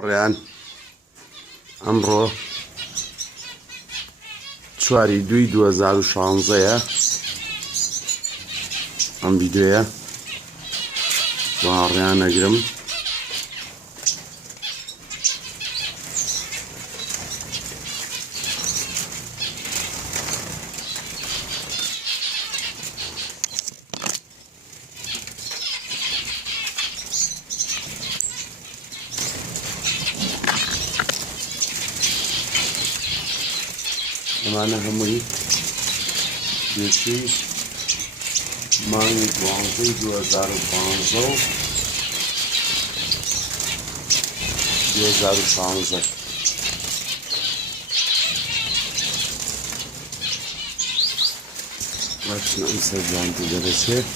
ڕێیان ئەمڕۆ 4/2/2016ە ئەم ڤیدیۆیە ڕێیان نەگرم ئەمانە هەمووی دێچووی مانگی 12/2015 و 2016 باشن ئەم سەرجانتە دەرەچێت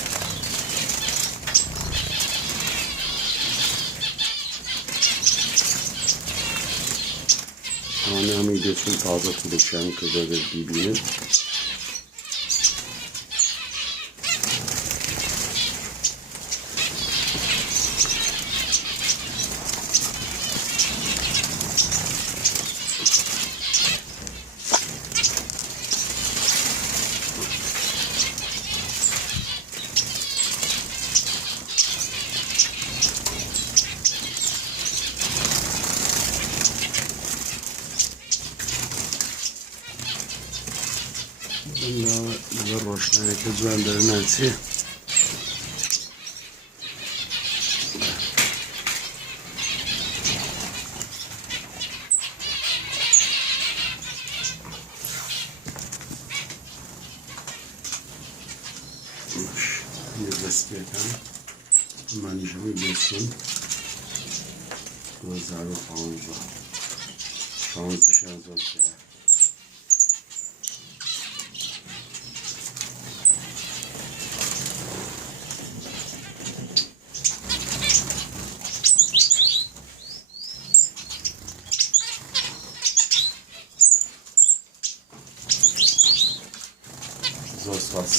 ئەمانە هەمووی دێچوون تازە تولوکیان کردە ئەگەر بیبینن لەبەر ڕۆشنایەکە جوان دەرناچێ دەستپێکان ئەمانیش هەمووی دێچوون 2015 16 زۆر زۆر سپاس